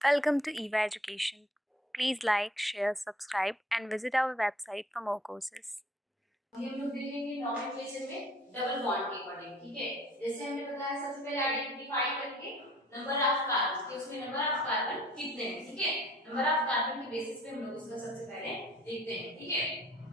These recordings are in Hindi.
Welcome to EVA Education. Please like, share, subscribe, and visit our website for more courses. अभी हम लोग देखेंगे नॉमेनक्लेचर में डबल बॉन्ड के अकॉर्डिंग। ठीक है, जैसे हमने बताया सबसे पहले आइडेंटिफाई करके नंबर ऑफ कार्बन कि उसमें नंबर ऑफ कार्बन कितने हैं। ठीक है, नंबर ऑफ कार्बन के बेसिस पे हम लोग उसका सबसे पहले देखते हैं। ठीक है,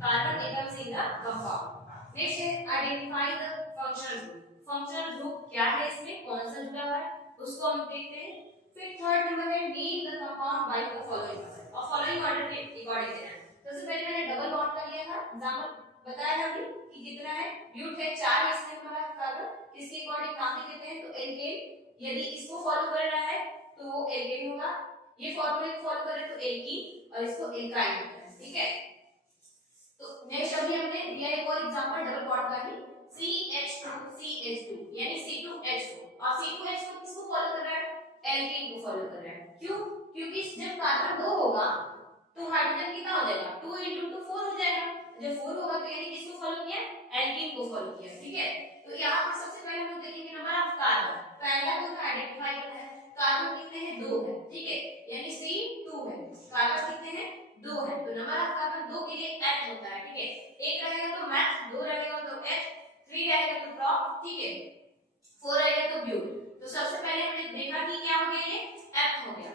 carbon atoms in the compound. Next है identify the functional group. Functional group क्या है, इसमें कौन सा जुड़ा हुआ है उसको हम देखते हैं। फिर थर्ड नंबर है name the compound by the following order, और फॉलोइंग ऑर्डर के अकॉर्डिंग देना है। सबसे पहले मैंने डबल बॉन्ड का लिया था एग्जांपल, बताया अभी कि कितना है, ब्यूट है 4 है इसमें हमारा कार्बन, इसके अकॉर्डिंग नाम लिख देते हैं। तो एल्केन, यदि इसको फॉलो कर रहा है तो वो एल्केन होगा, ये फार्मूले को फॉलो करे तो एल्कीन, और इसको एल्काइन होता है। ठीक है, तो नेक्स्ट अभी हमने दिया एक और एग्जांपल डबल बॉन्ड का ही, CH2CH2 यानी C2H2, और C2H2 किसको फॉलो कर रहा है, एल्केन को फॉलो कर रहा है। क्यों, क्योंकि जब कार्बन 2 होगा तो हाइड्रोजन कितना हो जाएगा, 2 into 2 4 हो जाएगा। जब 4 होगा तो यानी किसको फॉलो किया, एल्केन को फॉलो किया। ठीक है, तो यहाँ पर सबसे पहले हम लोग देखेंगे नंबर ऑफ कार्बन, पहला को आइडेंटिफाई करना है। कार्बन कितने हैं, 2 है। ठीक है, यानी C2 है, कार्बन कितने हैं, 2 है, तो नंबर ऑफ कार्बन 2 के लिए H होता है। ठीक है, एक रहेगा तो मैथ, 2 रहेगा तो H, 3 रहेगा तो prop, ठीक है, 4 रहेगा तो ब्यूट। तो सबसे पहले हमने देखा कि क्या हो गया, ये F हो गया,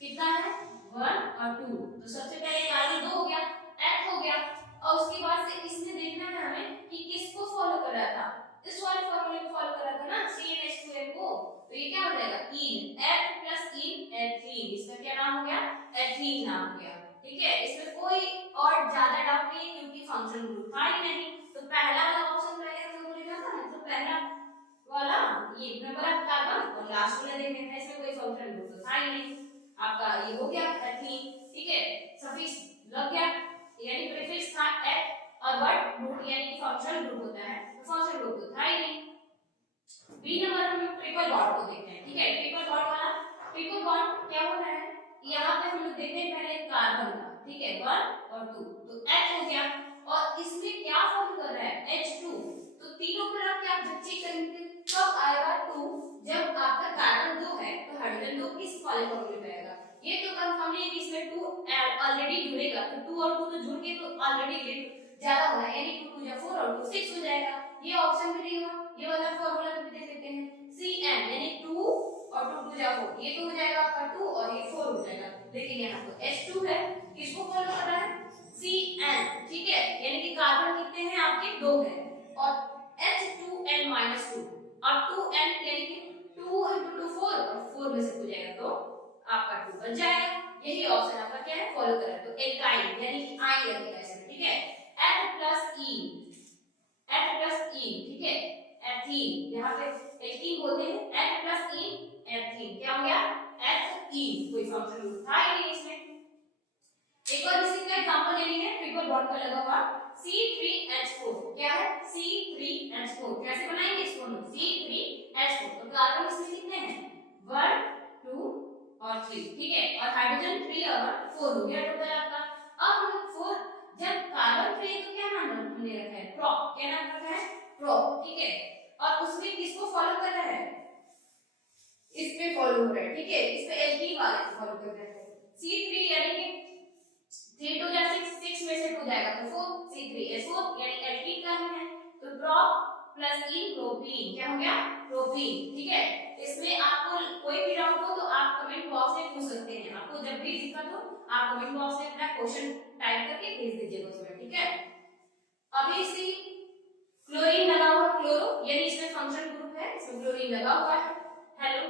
कितना है 1 और 2, तो सबसे पहले कार्बन 2 हो गया, F हो गया। और उसके बाद से इसमें देखना है हमें कि किसको फॉलो कर रहा था, इस वाले फार्मूले को फॉलो कर रहा था ना, CnH2n को, तो ये क्या हो जाएगा इन, F प्लस इन एथीन, इसका क्या नाम हो गया, एथीन नाम हो गया। ठीक है, इसमें कोई और ज्यादा डाउट नहीं क्योंकि फंक्शन ग्रुप था ही नहीं। तो पहला वाला ऑप्शन पहले हम लोगों ने देखा था ना, तो पहला वाला ये नंबर ऑफ कार्बन, और लास्ट वाला देखने था इसमें कोई फंक्शन ग्रुप तो था ही नहीं। आपका ये हो गया एथीन। ठीक है, सफिक्स लग गया, यानी प्रीफिक्स था एट, और वर्ड रूट यानी कि फंक्शन ग्रुप होता है, तो फंक्शन ग्रुप तो था ही नहीं। बी नंबर हम लोग ट्रिपल बॉन्ड को देखते हैं। ठीक है, ट्रिपल बॉन्ड वाला, ट्रिपल बॉन्ड क्या हो रहा है, यहाँ पे हम लोग देखते हैं पहले कार्बन का। ठीक है, 1 और 2, तो H हो गया, और इसमें क्या फॉर्म कर रहा है, H2। तो तीनों पर आप जब चेक करेंगे कब आएगा 2, जब आपका कार्बन 2 है तो हाइड्रोजन 2 किस वाले फॉर्मूले में आएगा। ये तो कंफर्म है कि इसमें 2 ऑलरेडी जुड़ेगा, तो 2 और 2 तो जुड़ के तो ऑलरेडी ज्यादा होना है, यानी 2 2 जा 4 और 2 6 हो जाएगा। ये ऑप्शन भी नहीं होगा, ये वाला फार्मूला भी देख लेते हैं, Cn यानी 2 और 2 2 जा 4, ये तो हो जाएगा आपका 2 और ये 4 हो जाएगा। लेकिन यहाँ तो H2 है, किसको फॉलो कर रहा है, Cn। ठीक है, यानी कि कार्बन कितने हैं आपके 2 है, और H2n-2, अब 2n यानी कि 2 into 2 4, और 4 में से हो जाएगा तो आपका 2 बच जाएगा। यही ऑप्शन आपका क्या है, फॉलो कर रहा है, तो एल्काइन यानी कि आई लगेगा इसमें। ठीक है, H plus E, H plus E, ठीक है, एथीन, यहाँ पे एल्कीन बोलते हैं, H प्लस ई एथीन, क्या हो गया He, कोई फंक्शन ग्रुप था ही नहीं इसमें। एक और इसी का एग्जांपल ले लेंगे, ट्रिपल बॉन्ड का लगा हुआ C3H4, क्या है C3H4, कैसे बनाएंगे इसको हम, C3H4, तो कार्बन इसमें कितने हैं 1 2 और 3। ठीक है, और हाइड्रोजन 3 और 4 हो गया टोटल आपका। अब हम लोग 4, जब कार्बन 3 तो क्या नाम हमने रखा है, प्रोप, क्या नाम रखा है, प्रोप। ठीक है, और उसमें किसको फॉलो कर रहा है, इस पे फॉलो हो रहा है। ठीक है, इस पे एल्कीन वाले को फॉलो कर रहा है। C3 यानी कि 3 2 जा 6, 6 में से 2 जाएगा तो 4, C3H4 यानी एल्कीन का ही है, तो प्रोप प्लस इन प्रोपीन, क्या हो गया प्रोपीन। ठीक है, इसमें आपको कोई भी डाउट हो तो आप कमेंट बॉक्स में पूछ सकते हैं, आपको जब भी दिक्कत हो आप कमेंट बॉक्स में अपना क्वेश्चन टाइप करके भेज दीजिएगा उसमें। ठीक है, अभी इसी क्लोरीन लगा हुआ, क्लोरो यानी इसमें फंक्शन ग्रुप है, इसमें क्लोरीन लगा हुआ है, हेलो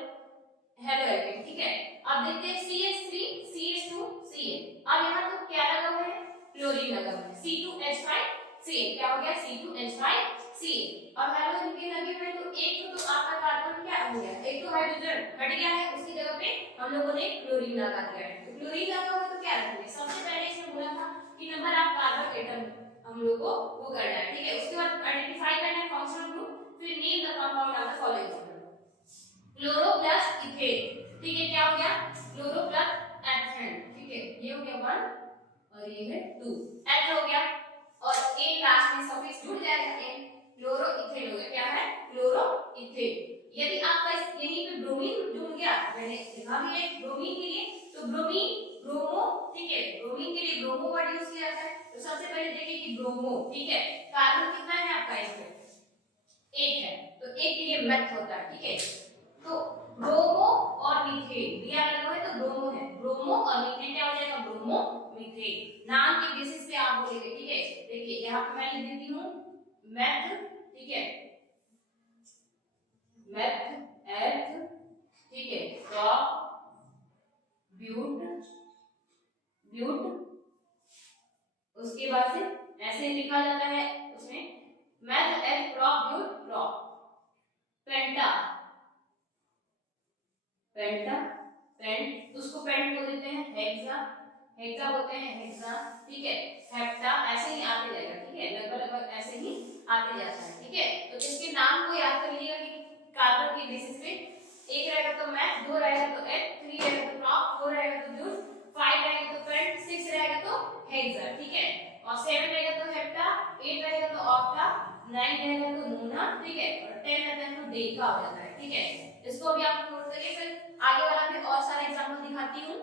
हेलो एल्केन। ठीक है, अब देखते हैं CH3 CH2 Cl, अब यहाँ तो क्या लगा हुआ है, क्लोरीन लगा हुआ है, C2H5 Cl, क्या हो गया C2H5 Cl। अब हेलो एल्केन लगे हुए तो एक तो आपका कार्बन क्या हो गया, एक तो हाइड्रोजन हट गया है, उसकी जगह पे हम लोगों ने क्लोरीन लगा दिया है। तो क्लोरीन लगा हुआ तो क्या रखेंगे, सबसे पहले इसमें बोला था कि नंबर ऑफ कार्बन एटम हम लोग को वो करना है। ठीक है, उसके बाद आइडेंटिफाई करना है फंक्शनल ग्रुप, फिर name the compound of the following order, chloro plus ethane. ठीक है, क्या हो गया क्लोरो प्लस एथेन। ठीक है, ये हो गया 1 और ये है 2, एथ हो गया, और ए लास्ट में सफिक्स जुड़ जाएगा, एन क्लोरो इथेन हो गया, क्या है क्लोरो इथेन। यदि आपका यहीं पे ब्रोमीन जुड़ गया, मैंने लिखा भी है ब्रोमीन के लिए तो ब्रोमीन, ब्रोमो, ठीक है, ब्रोमीन के लिए ब्रोमो वर्ड यूज किया जाता है। तो सबसे पहले देखिए कि ब्रोमो, ठीक है, कार्बन कितना है आपका इसमें, एक है, तो एक के लिए मेथ होता है, ठीक है। तो ब्रोमो और मीथेन दिया लगा हुआ है, तो ब्रोमो है, ब्रोमो और मीथेन क्या हो जाएगा, ब्रोमो मीथेन। नाम के बेसिस पे आप बोलेंगे, ठीक है। देखिए यहाँ पे मैं लिख देती हूँ मेथ, ठीक है, मेथ एथ, ठीक है, प्रॉप ब्यूट, ब्यूट, उसके बाद से ऐसे लिखा जाता है उसमें meth eth prop but prop, penta, penta, pent, उसको पेंट बोल देते हैं, हेक्सा, हेक्सा बोलते हैं हेक्सा, ठीक है, हेप्टा, ऐसे ही आते जाएगा, ठीक है, लगभग लगभग ऐसे ही आते जाता है, ठीक है। तो इसके नाम को याद कर लीजिएगा कि कार्बन के बेसिस पे एक रहेगा तो मैथ, दो रहेगा तो एथ, थ्री रहेगा तो प्रॉप, फोर रहेगा तो ब्यूट, फाइव रहेगा तो पेंट, सिक्स रहेगा तो हेक्सा, ठीक है, और सेवन रहेगा तो हेप्टा, एट रहेगा तो ऑक्टा, नाइन रहेगा तो नोना, ठीक है, और टेन रहता है तो डेका हो जाता है, ठीक है। इसको भी आप नोट करिए, फिर आगे वाला भी और सारे एग्जांपल दिखाती हूँ।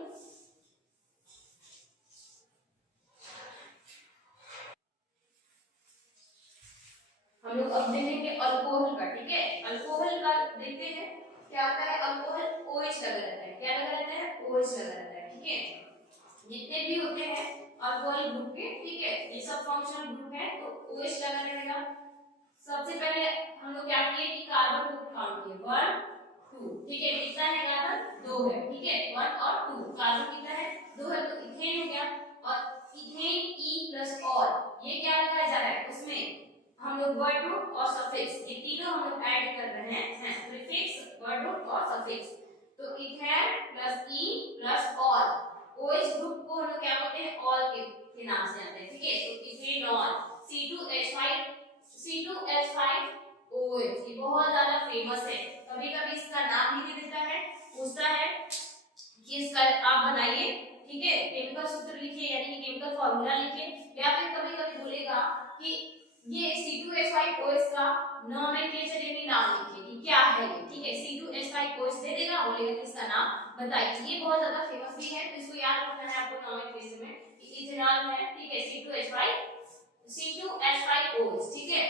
हम लोग अब देखेंगे अल्कोहल का, ठीक है, अल्कोहल का देखते हैं क्या होता है। अल्कोहल OH लगा रहता है, क्या लगा रहता है, OH लगा रहता है, ठीक है। जितने भी होते हैं अल्कोहल ग्रुप के, ठीक है, ये सब फंक्शनल ग्रुप है तो OH लगा रहेगा। सबसे पहले हम लोग क्या किए कि कार्बन को काउंट किए, 1 2, ठीक है, कितना है कार्बन, 2 है, ठीक है, 1 और 2, कार्बन कितना है, 2 है, तो इथेन हो गया। और इथेन E प्लस ऑल, ये क्या लगाया जा रहा है उसमें, हम लोग वर्ड रूट और सफिक्स, ये तीनों हम लोग ऐड कर रहे हैं, प्रीफिक्स, वर्ड रूट और सफिक्स। तो ethane plus E plus all, OH group को हम लोग क्या बोलते हैं, ऑल के नाम से जानते हैं, ठीक है। तो इथेनॉल, C2H5, C2H5OH, ये बहुत ज्यादा फेमस है, कभी कभी इसका नाम ही दे देता है, पूछता है कि इसका आप बनाइए, ठीक है, केमिकल सूत्र लिखिए यानी कि केमिकल फार्मूला लिखिए, या फिर कभी कभी बोलेगा कि ये C2H5OH का नोमेनक्लेचर यानी नाम लिखिए कि क्या है ये, ठीक है, C2H5OH दे देगा, बोलेगा कि इसका नाम बताइए। ये बहुत ज्यादा फेमस भी है, तो इसको याद रखना है आपको नोमेनक्लेचर में कि इथेनॉल है, ठीक है, C2H5OH, ठीक है।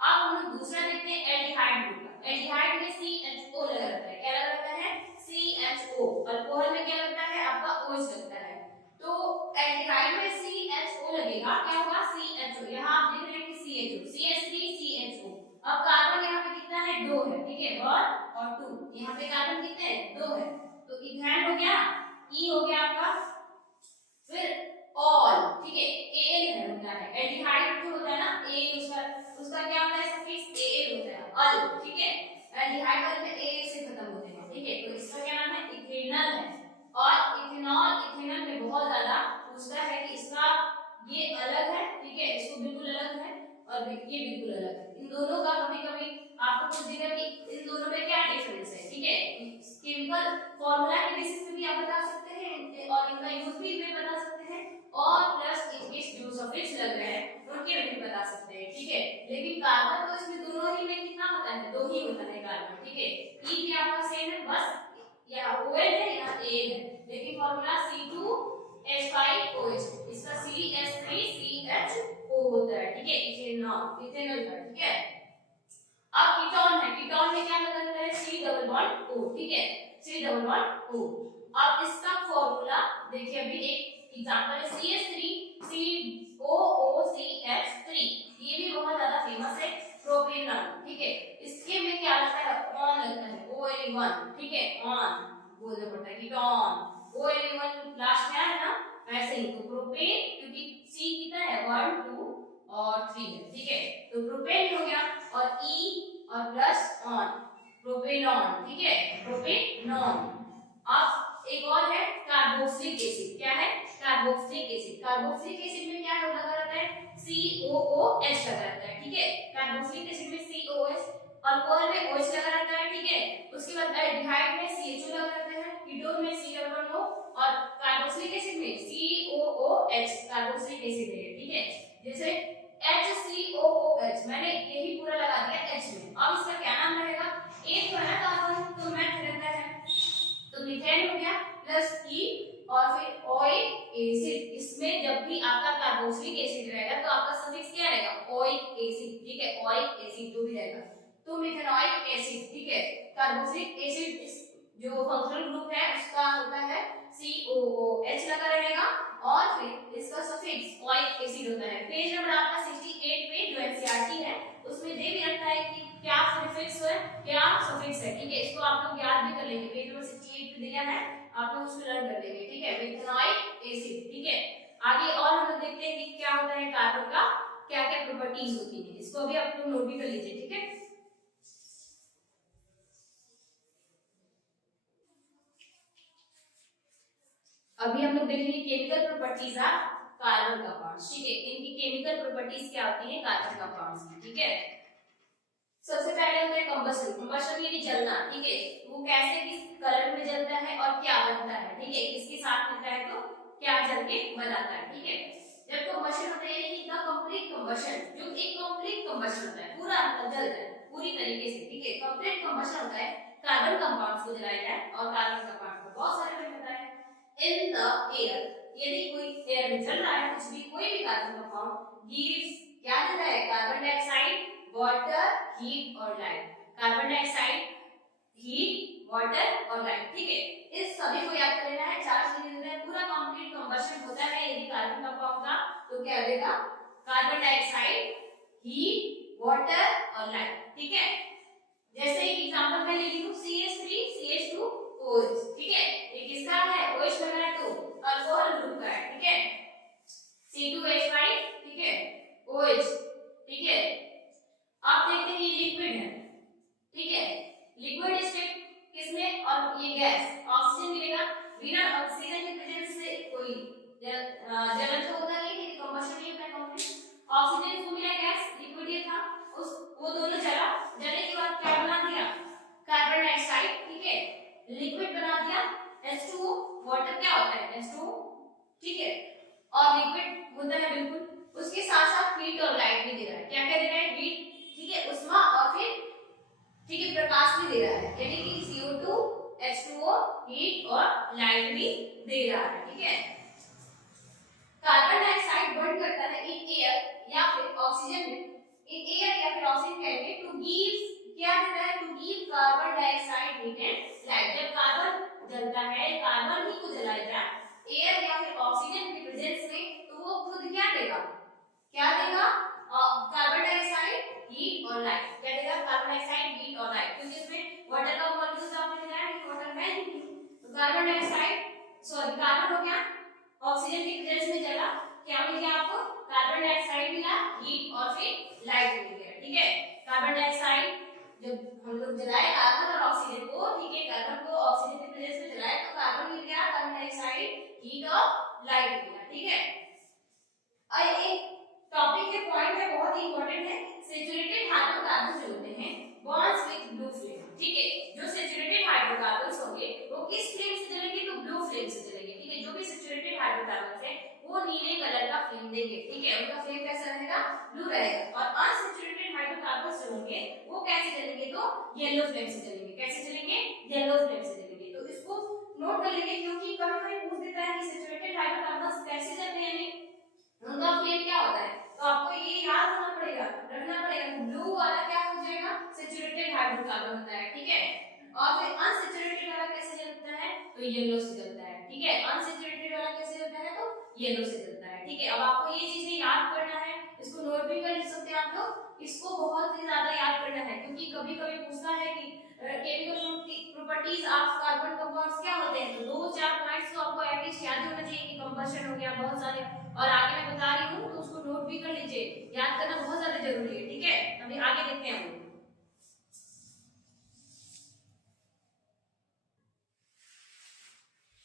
अब हम लोग दूसरा देखते हैं एल्डिहाइड ग्रुप का। एल्डिहाइड में CHO लगा रहता है, क्या लगा रहता है, CHO। अल्कोहल में क्या लगता है आपका OH लगता है, तो एल्डिहाइड में CHO लगेगा, क्या होगा, CHO, यहाँ आप देख रहे हैं कि CHO, CH3 CHO। अब कार्बन यहाँ पे कितना है, 2 है, ठीक है, 1 और 2, यहाँ पे कार्बन कितने हैं, 2 है, तो इथेन हो गया, E हो गया आपका, फिर ऑल, ठीक है, एल होता है, एल्डिहाइड जो होता है ना, एल उसका क्या होता है, सफिक्स एल होता है, अल, ठीक है, एल्डिहाइड वाले में ए से खत्म होते हैं, ठीक है, तो इसका क्या नाम है, इथेनॉल है। और इथेनॉल, इथेनॉल में बहुत ज्यादा पूछता है कि इसका ये अलग है, ठीक है, इसको बिल्कुल अलग है, और ये बिल्कुल अलग है, इन दोनों का कभी कभी आपको पूछ देगा कि इन दोनों में क्या डिफरेंस है, ठीक है, केमिकल फॉर्मूला के बेसिस पे भी आप बता सकते हैं और इनका यूज भी इसमें बता सकते हैं, और प्लस इनके जो सफिक्स लग रहे हैं उनके भी बता सकते हैं, ठीक है। लेकिन कार्बन तो इसमें दोनों ही में कितना होता है, 2 ही होता है कार्बन, ठीक है। E भी आपका सेम है, बस यहाँ OL है, यहाँ AL है, लेकिन फॉर्मूला C2H5OH, इसका CH3CHO होता है, ठीक है, इथेनॉल, इथेनॉल का, ठीक है। अब कीटोन है, कीटोन में क्या लगा रहता है, C डबल बॉन्ड O, ठीक है, C डबल बॉन्ड O। अब इसका फॉर्मूला देखिए, अभी एक एग्जांपल है CH3 COOCH3, ये भी बहुत ज्यादा फेमस है, प्रोपेनॉल, ठीक है, इसके में क्या लगता है, ऑन लगता है, ONE1, ठीक है, ऑन बोलना पड़ता है, कीटोन, ONE1 लास्ट में आया ना, वैसे ही, तो प्रोपेन, क्योंकि C कितना है, 1 2 और 3 है, ठीक है, तो प्रोपेन हो गया, और E और प्लस ऑन, प्रोपेनॉन, ठीक है, प्रोपेनॉन। अब एक और है कार्बोक्सिलिक एसिड, क्या है, कार्बोक्सिलिक एसिड, कार्बोक्सिलिक एसिड में क्या लगा रहता है, COOH लगा रहता है, ठीक है, कार्बोक्सिलिक एसिड में COOH, अल्कोहल में OH लगा रहता है, ठीक है, उसके बाद एल्डिहाइड में CHO लगा रहता है, कीटोन में C-O, और कार्बोक्सिलिक एसिड में COOH, कार्बोक्सिलिक एसिड है, ठीक है, जैसे HCOOH, मैंने यही पूरा लगा दिया H में, अब इसका क्या नाम रहेगा, एक तो है कार्बन, तो मेथ रहता है, तो मीथेन हो गया, प्लस ई और फिर ओइक एसिड। इसमें जब भी आपका कार्बोक्सिलिक एसिड रहेगा तो आपका सफिक्स क्या रहेगा, ओइक एसिड, ठीक है, ओइक एसिड जो भी रहेगा। तो मिथेनॉइक एसिड, ठीक है, कार्बोक्सिलिक एसिड जो फंक्शनल ग्रुप है उसका होता है COOH लगा रहेगा और फिर इसका सफिक्स ओइक एसिड होता है। पेज नंबर आपका 68 पे जो एनसीईआरटी है उसमें दे भी रखा है कि क्या प्रीफिक्स है क्या सफिक्स है, ठीक है, इसको आप लोग याद भी कर लेंगे। पेज नंबर 68 पे दिया है, आप लोग उसको लर्न कर लेंगे, ठीक है, मिथेनॉइक एसिड, ठीक है। आगे और हम लोग देखते हैं कि क्या होता है कार्बन का, क्या क्या प्रॉपर्टीज होती है, इसको अभी आप लोग नोट भी कर लीजिए, ठीक है। अभी हम लोग देखेंगे chemical properties of carbon compounds, ठीक है, इनकी केमिकल प्रॉपर्टीज क्या होती है कार्बन कंपाउंड्स की, ठीक है। सबसे पहले होता है कंबशन, कंबशन यानी जलना, ठीक है, वो कैसे किस कलर में जलता है और क्या बनता है, ठीक है, किसके साथ मिलता है तो क्या जल के बनाता है, ठीक है। जब कंबशन होता है यानी द कंप्लीट कंबशन, जो एक कंप्लीट कंबशन होता है, पूरा जलता है पूरी तरीके से, ठीक है, कंप्लीट कंबशन होता है, कार्बन कंपाउंड्स को जलाया जाए और कार्बन कंपाउंड को बहुत सारे में होता है इन द एयर, यदि कोई एयर में जल रहा है कुछ भी कोई भी कार्बन कंपाउंड गिव्स क्या देता है, कार्बन डाइऑक्साइड, वाटर, हीट और light, carbon dioxide, heat, water और लाइट, ठीक है। इस सभी को याद कर लेना है, चार चीजें देते हैं, पूरा कंप्लीट कंबशन होता है यदि कार्बन कंपाउंड का तो क्या देगा, कार्बन डाइऑक्साइड, हीट, वाटर और लाइट, ठीक है। जैसे एक एग्जांपल मैं ले ली हूं CH3 CH2 OH, ठीक है, ये किसका है OH लगा है तो अल्कोहल ग्रुप का है, ठीक है, C2H5, ठीक है, OH, ठीक है। आप देखते हैं ये लिक्विड है, ठीक है, लिक्विड स्टेट किसमें और ये गैस ऑक्सीजन मिलेगा, बिना ऑक्सीजन के प्रेजेंस से कोई जलन तो होता नहीं, ठीक है, कंबशन नहीं होता कंप्लीट। ऑक्सीजन इसको मिला गैस, लिक्विड ये था, उस वो दोनों जला, जलने के बाद क्या बना दिया, कार्बन डाइऑक्साइड, ठीक है, लिक्विड बना दिया H2O, वाटर क्या होता है H2O, ठीक है, और लिक्विड होता है बिल्कुल। उसके साथ साथ हीट और लाइट भी दे रहा है, क्या क्या दे रहा है, हीट, ठीक है, उष्मा और फिर ठीक है प्रकाश भी दे रहा है, यानी कि CO2 H2O हीट और लाइट भी दे रहा है, ठीक है। कार्बन डाइऑक्साइड बर्न करता है इन एयर या फिर ऑक्सीजन में, इन एयर या फिर ऑक्सीजन कहेंगे टू गिव, क्या देता है, to give carbon dioxide heat and light. जब कार्बन जलता है, कार्बन ही को जलाया जाए एयर या फिर ऑक्सीजन के प्रेजेंस में तो वो खुद क्या देगा, क्या देगा, कार्बन डाइऑक्साइड हीट और लाइट, क्या देगा, कार्बन डाइऑक्साइड हीट और लाइट, क्योंकि इसमें वाटर का मॉलिक्यूल आपने मिलाया है, वाटर है नहीं, तो कार्बन डाइऑक्साइड सॉरी कार्बन हो गया, ऑक्सीजन के प्रेजेंस में जला, क्या मिल गया आपको, कार्बन डाइऑक्साइड मिला, हीट और फिर लाइट मिल गया, ठीक है। कार्बन डाइऑक्साइड जब हम लोग जलाए कार्बन और ऑक्सीजन को, ठीक है, कार्बन को ऑक्सीजन के प्रेजेंस में जलाए तो कार्बन मिल गया, कार्बन डाइऑक्साइड, हीट और लाइट मिला, ठीक है। और एक टॉपिक के पॉइंट है बहुत ही इंपॉर्टेंट है, सैचुरेटेड हाइड्रोकार्बन जो होते हैं बॉन्ड्स विद ब्लू फ्लेम, ठीक है, जो सैचुरेटेड हाइड्रोकार्बन्स होंगे वो किस फ्लेम से जलेंगे तो ब्लू फ्लेम से जलेंगे, ठीक है, जो भी सैचुरेटेड हाइड्रोकार्बन्स है वो नीले कलर का फ्लेम देंगे, ठीक है, उनका फ्लेम कैसा रहेगा, ब्लू रहेगा। और अनसैचुरेटेड हाइड्रोकार्बन्स जो होंगे वो कैसे जलेंगे तो येलो फ्लेम से जलेंगे, कैसे जलेंगे, येलो फ्लेम से जलेंगे। तो इसको नोट कर लेंगे क्योंकि कभी कभी पूछ देता है कि सैचुरेटेड हाइड्रोकार्बन्स कैसे जलते हैं, यानी उनका फ्लेम क्या होता है, तो आपको ये याद होना पड़ेगा, रखना पड़ेगा, ब्लू वाला क्या हो जाएगा सैचुरेटेड हाइड्रोकार्बन होता है, ठीक है। और फिर अनसैचुरेटेड वाला कैसे जलता है तो येलो से जलता है, ठीक है, अनसैचुरेटेड वाला कैसे जलता है तो येलो से जलता है, ठीक है। अब आपको ये चीजें याद करना है, इसको नोट भी कर सकते हैं आप लोग, इसको बहुत ही ज्यादा याद करना है क्योंकि कभी कभी पूछता है कि chemical properties of carbon compounds क्या होते हैं, तो दो चार पॉइंट्स तो आपको एटलीस्ट याद होना चाहिए कि कंबशन हो गया, बहुत सारे और आगे मैं बता रही हूँ तो उसको नोट भी कर लीजिए, याद करना बहुत ज्यादा जरूरी है, ठीक है। अभी आगे देखते हैं हम,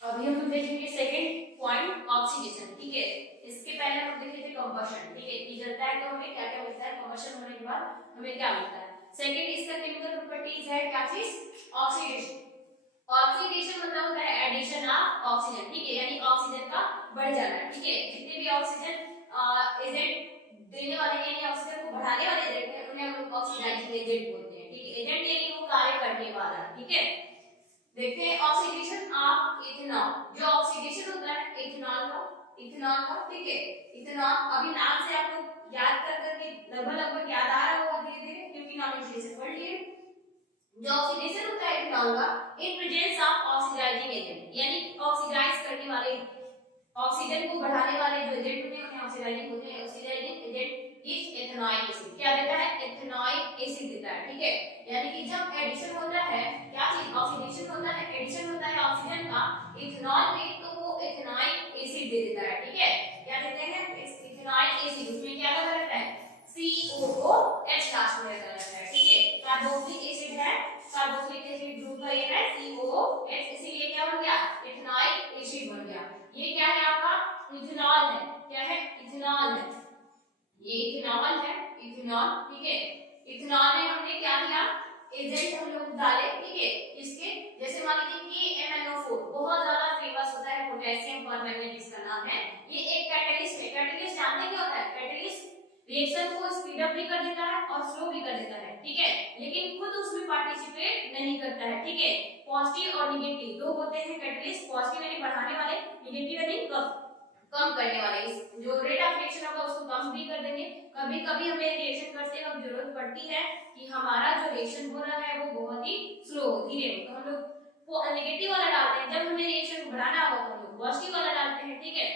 अभी हम लोग देखेंगे सेकंड पॉइंट ऑक्सीडेशन, ठीक है। इसके पहले हम देखे थे कंबशन, ठीक है, ये जलता है तो हमें क्या क्या मिलता है, कंबशन होने के बाद हमें क्या मिलता है। सेकंड इसका केमिकल प्रॉपर्टीज है क्या चीज, ऑक्सीडेशन। ऑक्सीडेशन मतलब होता है एडिशन ऑफ ऑक्सीजन, ठीक है, यानी ऑक्सीजन का बढ़ जाना, ठीक है, जितने भी ऑक्सीजन एजेंट देने वाले यानी ऑक्सीजन को बढ़ाने वाले एजेंट हैं उन्हें हम लोग ऑक्सीडाइजिंग एजेंट बोलते हैं, ठीक है, एजेंट यानी वो कार्य करने वाला, ठीक है। देखते हैं ऑक्सीडेशन ऑफ इथेनॉल। जो ऑक्सीडेशन होता है इथेनॉल का, ठीक है। इथेनॉल अभी नाम से आप लोग याद कर करके लगभग याद आ रहा होगा धीरे धीरे, क्योंकि नॉमेनक्लेचर पढ़ लिए। जो ऑक्सीडेशन होता है इथेनॉल का in presence of oxidizing agent, यानी ऑक्सीडाइज करने वाले, ऑक्सीजन को बढ़ाने वाले जो एजेंट होते हैं उन्हें ऑक्सीडाइजिंग होते हैं। Oxidizing agent is ethanoic acid. क्या देता है? एथेनॉइक एसिड देता है, ठीक है। यानी कि जब एडिशन होता है, क्या चीज ऑक्सीडेशन होता है, एडिशन होता है ऑक्सीजन का इथेनॉल में, तो वो एथेनॉइक एसिड दे देता है, ठीक है। क्या देते हैं? Ethanoic acid. उसमें क्या लगा रहता है? COOH लास्ट में लगा रहता है, ठीक है। कार्बोक्सिलिक एसिड है, कार्बोक्सिलिक एसिड ग्रुप का ये है COOH, इसीलिए क्या बन गया? इथेनॉइक एसिड बन गया। ये क्या है? आपका इथेनॉल है। क्या है? इथेनॉल है। ये इथेनॉल है, इथेनॉल, ठीक है। इथेनॉल में हमने क्या दिया? एजेंट हम लोग डाले, ठीक है। इसके जैसे मान लीजिए KMnO4 बहुत ज्यादा फेमस होता है, पोटेशियम परमैंगनेट इसका नाम है। ये एक कैटलिस्ट है। कैटलिस्ट जानते क्या होता है? कैटलिस्ट रिएक्शन को स्पीड अप भी कर देता है और स्लो भी कर देता है, ठीक है, लेकिन खुद उसमें पार्टिसिपेट नहीं करता है, ठीक है। पॉजिटिव और निगेटिव दो होते हैं कैटलिस्ट, पॉजिटिव यानी बढ़ाने वाले, निगेटिव यानी कम करने वाले। जो रेट ऑफ रिएक्शन होगा उसको कम भी कर देंगे। कभी कभी हमें रिएक्शन करते वक्त जरूरत पड़ती है कि हमारा जो रिएक्शन हो रहा है वो बहुत ही स्लो हो, धीरे हो, तो हम लोग नेगेटिव वाला डालते हैं। जब हमें रिएक्शन को बढ़ाना होगा तो हम लोग पॉजिटिव वाला डालते हैं, ठीक है।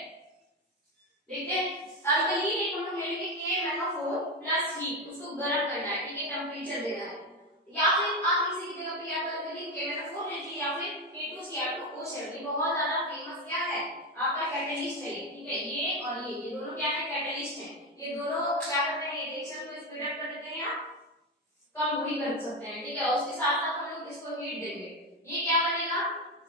देखते हैं अल्कलीन एक हम लोग ले लेंगे KMnO4 प्लस हीट, उसको गर्म करना है, ठीक है, टेंपरेचर देना है। या फिर आप इसी की जगह पे या तो अल्कलीन KMnO4 ले लीजिए या फिर K2Cr2O7। ये बहुत ज्यादा फेमस क्या है? आपका कैटलिस्ट है, ठीक है। ये और ये दोनों क्या है? कैटलिस्ट हैं। ये दोनों क्या करते हैं? ये रिएक्शन को स्पीड अप कर देते हैं या कम भी कर सकते हैं, ठीक है। और उसके साथ साथ हम लोग इसको हीट देंगे। ये क्या बनेगा?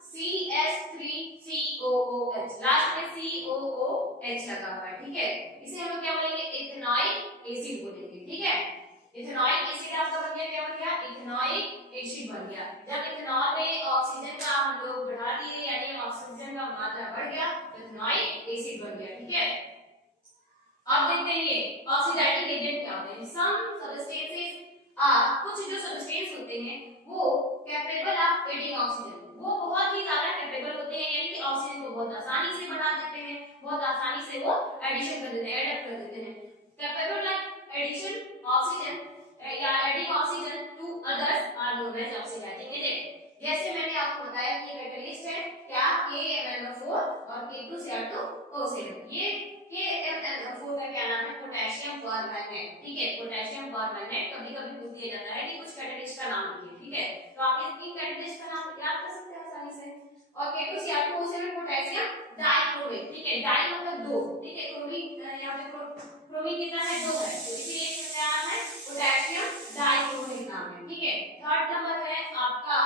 CH3COOH, लास्ट में COOH लगा हुआ है, ठीक है। इसे हम लोग क्या बोलेंगे? इथेनॉइक एसिड बोलेंगे, ठीक है। इथेनॉइक एसिड आपका बन गया, क्या बन गया? इथेनॉइक एसिड बन गया। जब इथेनॉल में ऑक्सीजन का हम लोग बढ़ा दिए, यानी ऑक्सीजन का मात्रा बढ़ गया, तो इथेनॉइक एसिड बन गया, ठीक है। अब देखते हैं ये ऑक्सीडाइजिंग एजेंट क्या होते हैं। सम सब्सटेंसेस आर, कुछ जो सब्सटेंस होते हैं वो कैपेबल ऑफ एडिंग ऑक्सीजन, वो बहुत ही ज्यादा कैपेबल होते हैं, यानी कि ऑक्सीजन को बहुत आसानी से बना देते हैं, बहुत आसानी से वो एडिशन कर देते हैं, एडप्ट कर देते हैं। Capable of addition oxygen or adding oxygen to others are known as oxidizing agent. जैसे मैंने आपको बताया कि कैटलिस्ट है क्या? KMnO4 और K2Cr2O7। ये KMnO4 का क्या नाम है? पोटेशियम परमैंगनेट, ठीक है। पोटेशियम परमैंगनेट कभी कभी पूछ दिया जाता है कि कुछ कैटलिस्ट का नाम लिखिए, ठीक है। तो आप इस तीन कैटलिस्ट का नाम याद कर सकते हैं आसानी से। और K2Cr2O7 पोटेशियम डाइक्रोमेट, ठीक है। डाई मतलब दो, ठीक है। क्रोमिक यहाँ पे क्रोमिक कितना है? दो है, तो इसीलिए इसका क्या नाम है? पोटेशियम डाइक्रोमेट नाम है, ठीक है। थर्ड नंबर है आपका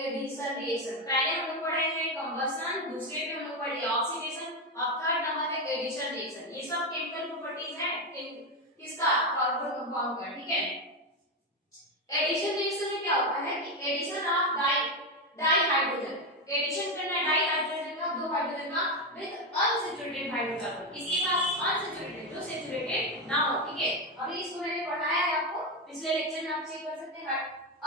एडिशन रिएक्शन। पहले हम लोग पढ़े हैं कंबशन, दूसरे पे हम लोग पढ़े ऑक्सीडेशन, अब थर्ड नंबर है एडिशन रिएक्शन। ये सब केमिकल प्रॉपर्टीज हैं किसका? कार्बन कंपाउंड का, ठीक है। एडिशन रिएक्शन में क्या होता है कि addition of dihydrogen, addition करना है डाई हाइड्रोजन का, दो हाइड्रोजन का विद अनसैचुरेटेड हाइड्रोकार्बन, इसके साथ अनसैचुरेटेड जो सैचुरेटेड ना हो, ठीक है। अभी इसको मैंने पढ़ाया है आपको पिछले लेक्चर में, आप चेक कर सकते हैं।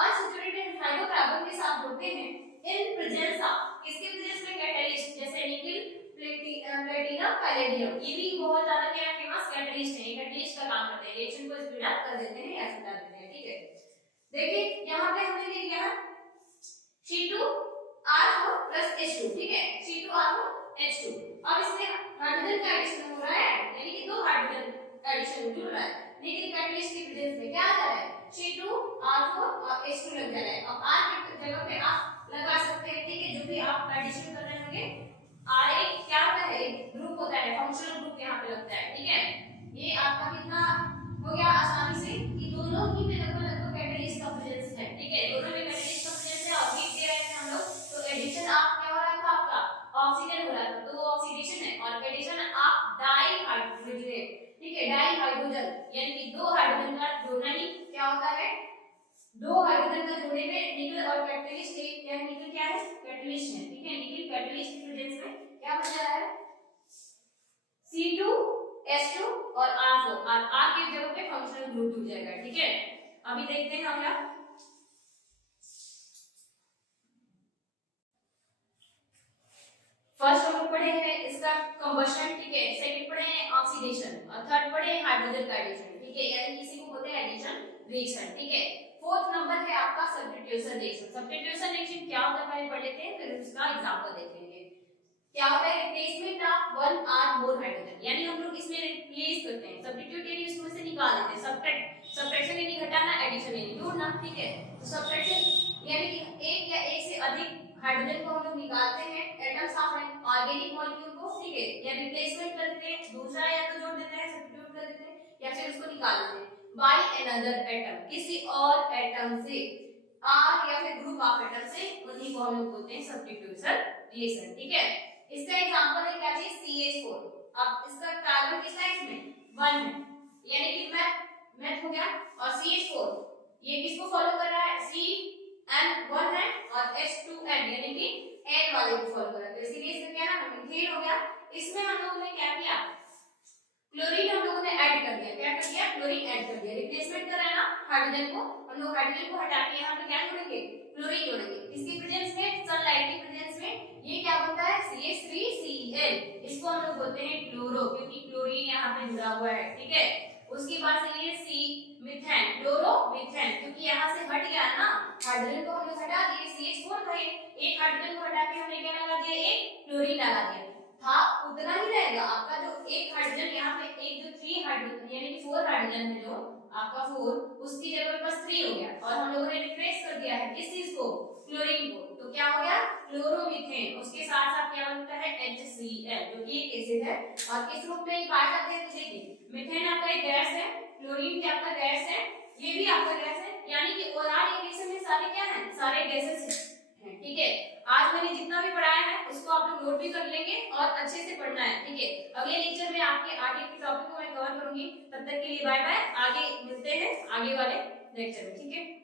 अनसैचुरेटेड हाइड्रोकार्बन के साथ होते हैं इन प्रेजेंस ऑफ, इसके प्रेजेंस में कैटलिस्ट जैसे निकल, प्लेटिनम, पैलेडियम, ये भी बहुत ज्यादा क्या फेमस कैटलिस्ट है। ये कैटलिस्ट का काम करते हैं, रिएक्शन को स्पीड अप कर देते हैं या समझा देते हैं, ठीक है। देखिए यहाँ पे हमने ले लिया है C2R4 H2, ठीक है। C2R4 H2। अब इसमें हाइड्रोजन का एडिशन हो रहा है, यानी कि दो हाइड्रोजन एडिशन जुड़ रहा है, लेकिन कैटलिस्ट की प्रेजेंस में क्या आ जा रहा है? C2R4 और H2 लग जा रहा है। अब R की जगह पे आप लगा सकते हैं, ठीक है, जो भी आप एडिशन कर रहे होंगे। R एक क्या होता है? एक ग्रुप होता है, फंक्शनल ग्रुप यहाँ पे लगता है, ठीक है। ये आपका कितना हो गया आसानी से कि दोनों ही में लगभग कैटलिस्ट का प्रेजेंस है, ठीक है। दोनों में कैटलिस्ट का प्रेजेंस है और हीट दे रहे थे हम लोग, तो एडिशन ऑफ क्या हो रहा था? आपका ऑक्सीजन हो रहा था, तो वो ऑक्सीडेशन है। और एडिशन ऑफ डाई हाइड्रोजन, ठीक है, डाई हाइड्रोजन यानी कि दो हाइड्रोजन का जोड़ना ही क्या होता है? दो हाइड्रोजन का जोड़ने में निकल और कैटलिस्ट एक क्या है? निकल क्या है? कैटलिस्ट है, ठीक है। निकल कैटलिस्ट की प्रेजेंस में क्या बन जा रहा है? C2H2 और R4, और R के जगह पे फंक्शनल ग्रुप जुड़ जाएगा, ठीक है। अभी देखते हैं अगला कंबशन, ठीक है, सेकंड पढ़े हैं ऑक्सीडेशन और थर्ड पढ़े हैं हाइड्रोजन का एडिशन, ठीक है, यानी किसी को बोलते हैं एडिशन रिएक्शन, ठीक है। फोर्थ नंबर है आपका सब्स्टिट्यूशन रिएक्शन। सब्स्टिट्यूशन रिएक्शन क्या होता है पहले पढ़ लेते हैं, फिर उसका एग्जांपल देख लेंगे। क्या होता है, replacement of one or more hydrogen, यानी हम लोग इसमें रिप्लेस करते हैं, सब्स्टिट्यूट यानी इसमें से निकाल देते हैं, सब्ट्रैक्ट, सब्ट्रैक्शन यानी घटाना, एडिशन यानी जोड़ना, ठीक है। तो सब्ट्रैक्शन यानी कि एक या एक से अधिक हाइड्रोजन को हम लोग निकालते हैं atoms of an organic molecule को, ठीक है, या रिप्लेसमेंट कर देते हैं, दूसरा या तो जोड़ देते हैं, सब्स्टिट्यूट कर देते हैं, या फिर उसको निकाल देते हैं बाय अनदर एटम, किसी और एटम से, आर या फिर ग्रुप ऑफ एटम से, उन्हीं को हम लोग बोलते हैं सब्स्टिट्यूशन रिएक्शन, ठीक है। इसका एग्जांपल है क्या चीज, CH4। अब इसका कार्बन कितना है इसमें 1 है, यानी कि मैथ हो गया, और CH4 ये किसको फॉलो कर रहा है, CN1 है, और H2N यानी कि N वाले को फॉलो कर रहा है, तो इसीलिए इसका क्या नाम मीथेन हो गया। इसमें हम लोगों ने क्या किया, क्लोरीन हम लोगों ने ऐड कर दिया, क्या कर दिया, क्लोरीन ऐड कर दिया, रिप्लेसमेंट कर रहा है ना हाइड्रोजन को, हम लोग हाइड्रोजन को हटा के यहाँ पे क्या जोड़ेंगे, क्लोरीन जोड़ेंगे, इसकी प्रेजेंस में, सनलाइट की प्रेजेंस में ये क्या बनता है, CH3Cl, इसको हम लोग बोलते हैं क्लोरो, क्योंकि क्लोरीन यहाँ पे जुड़ा हुआ है, ठीक है। उसके बाद से ये सी मिथेन, क्लोरो मिथेन, क्योंकि यहाँ से हट गया ना हाइड्रोजन को, हम लोग हटा दिए, CH4 था, एक हाइड्रोजन को हटा के हमने क्या लगा दिया, एक क्लोरीन लगा दिया, था उतना ही रहेगा आपका, जो एक हाइड्रोजन यहाँ पे, एक जो 3 हाइड्रोजन यानी कि 4 हाइड्रोजन है जो आपका 4, उसकी जगह पे बस 3 हो गया, और हम लोगों ने रिप्लेस कर दिया है किस चीज को, क्लोरीन को, तो क्या हो गया, क्लोरोमीथेन। उसके साथ साथ क्या बनता है, HCl, जो कि एक एसिड है, और किस रूप में पाए जाते हैं, तो देखिए मीथेन आपका एक गैस है, क्लोरीन भी आपका गैस है, ये भी आपका गैस है, यानी कि ओवरऑल रिएक्शन में सारे क्या हैं, सारे गैसेस हैं, ठीक है। आज मैंने जितना भी पढ़ाया है उसको आप लोग नोट भी कर लेंगे और अच्छे से पढ़ना है, ठीक है। अगले लेक्चर में आपके आगे के टॉपिक को मैं कवर करूंगी, तब तक के लिए बाय बाय, आगे मिलते हैं आगे वाले लेक्चर में, ठीक है।